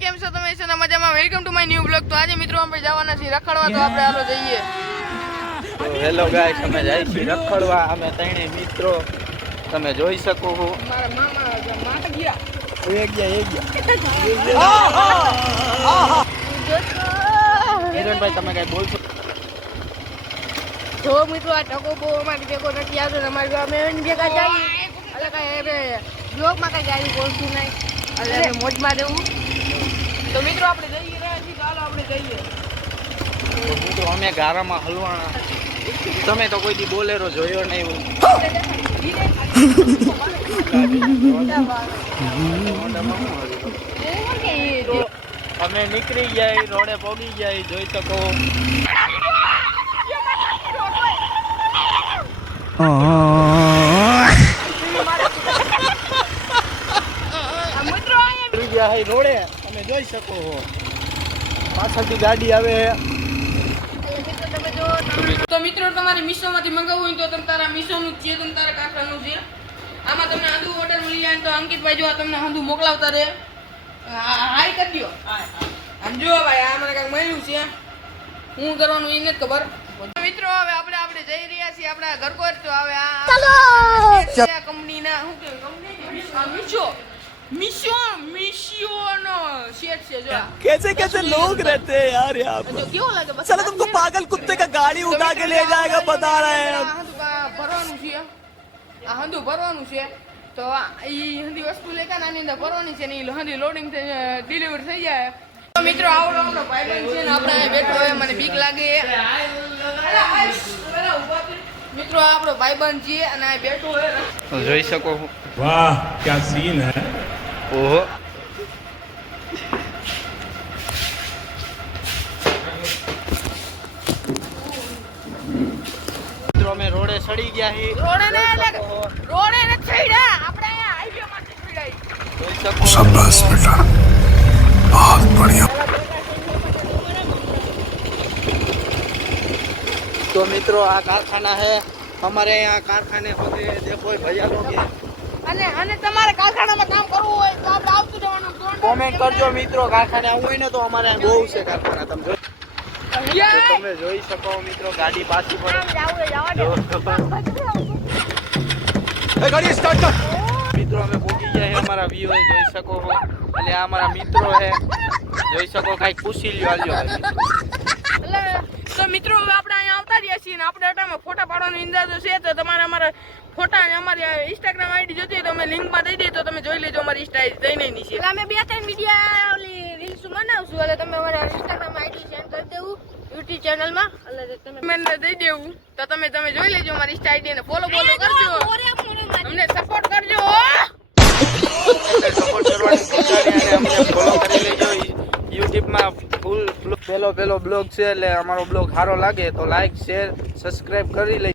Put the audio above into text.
કેમ છો તમે? છે ને મજામાં? Welcome to my new blog. તો આજે મિત્રો આપણે જવાના છીએ રખડવા, તો આપણે હાલો જઈએ. તો હેલો ગાઈસ, અમે જાય છીએ રખડવા. અમે ત્રણે મિત્રો તમે જોઈ શકો છો. મારા મામા ગયા હિરણભાઈ તમે કઈ બોલશો? જો મિત્રો આ ટકો બહુ અમારી ભેગો નથી આવતો ને અમારી અમે ભેગા જઈએ એટલે કઈ બ્લોગમાં કઈ ગાડી બોલતું નહીં એટલે અમે મોજમાં રહેવું. તો મિત્રો આપણે જઈ રહ્યા છીએ, ચાલો આપણે જઈએ. તો મિત્રો અમે ગારામાં હલવાણા. તમે તો કોઈ દી બોલેરો જોયો નહીં હોય. તો અમે નીકળી જાય રોડે પહોંચી જાય, જોઈ શકો. રોડે તમે જોઈ શકો છો, પાછળથી ગાડી આવે. તો મિત્રો તમારે મીશોમાંથી મંગાવવું હોય તો તમે તારા મીશોનું છે, તમે તારા કાકાનું છે. આમાં તમને હંધુ ઓર્ડર મળી જાય તો અંકિતભાઈ જો તમને હંધુ મોકલાવતા રહે. હાય કરી દો. આમ જો ભાઈ આ મને કાંઈક મળ્યું છે, હું કરવાનું એ નથી ખબર. મિત્રો હવે આપણે જઈ રહ્યા છીએ આપણા ઘરકોર. તો હવે આ કંપનીના શું કે મીશોનો શેટ છે જો. कैसे कैसे लोग रहते हैं यार यहाँ पर। જો કેવો લાગે બસ चलो तुमको पागल कुत्ते का गाड़ी उठा के ले जाएगा बता रहे हैं हम। ભરવાનું છે, આ હંધુ ભરવાનું છે. તો ઈ હંધી વસ્તુ લેકા આની અંદર ભરવાની છે ને ઈ હંધી લોડિંગ ડિલિવર થઈ જાય. તો મિત્રો આવડો આપણો ભાઈબંધ છે ને આપણે અહીં બેઠો હોય, મને બીક લાગે. મિત્રો આપણો ભાઈબંધ છે અને અહીં બેઠો હોય. જોઈ શકો છો. वाह क्या सीन है। ઓહો, મિત્રો અમે રોડે સડી ગયા છીએ. રોડે ને છેડ્યા આપણે અહીંયા હાઈવે માંથી છેડાઈ. જોઈ શકો. शाबाश बेटा, बहुत बढ़िया। तो मित्रों आ कारखाना है हमारे यहाँ. कारखाने होते हैं, देखो भैया लोग हैं. અને તમારે કારખાનામાં કામ કરવું હોય તો આપણે આવતું જવાનું. કોમેન્ટ કરજો મિત્રો, કારખાને આવવું હોય ને તો અમારે અહીં બહુ છે કારખાના. તમે જોઈ શકો મિત્રો, ગાડી પાછી પડે. गाड़ी स्टार्ट कर। મિત્રો અમે પહોંચી ગયા છે, અમારા વ્યૂ જોઈ શકો છો. અને આ અમારા મિત્રો છે, જોઈ શકો. કાંઈ પૂછી લ્યો, હાલ્યો ભાઈ. તો મિત્રો હવે આપણે અહીંયા આવતા રહ્યા છીએ ને આપણે અટામાં ફોટા પાડવાનો ઇંદાજો છે. તો તમારે અમારા ફોટા અને અમારી ઇન્સ્ટાગ્રામ આઈડી જોતી હોય તો અમે લિંકમાં દઈ દઈએ, તો તમે જોઈ લેજો. અમારી ઇન્સ્ટા આઈડી દઈ નહીં છે. અમે 2-3 વિડિયા ઓલી રીલ્સ બનાવશું એટલે તમે અમારા ઇન્સ્ટાગ્રામ આઈડી સેન્ડ કરી દેવું યુટ્યુબ ચેનલમાં. એટલે તમે મને દઈ દેવું તો તમે જોઈ લેજો અમારી ઇન્સ્ટા આઈડી ને ફોલો કરજો, અમને સપોર્ટ કરજો. સપોર્ટ કરવાની અને અમને ફોલો કરી લેજો. યુટ્યુબમાં ફૂલ પેલો બ્લોગ છે એટલે અમારો બ્લોગ સારો લાગે તો લાઈક શેર સબસ્ક્રાઇબ કરી લેજો.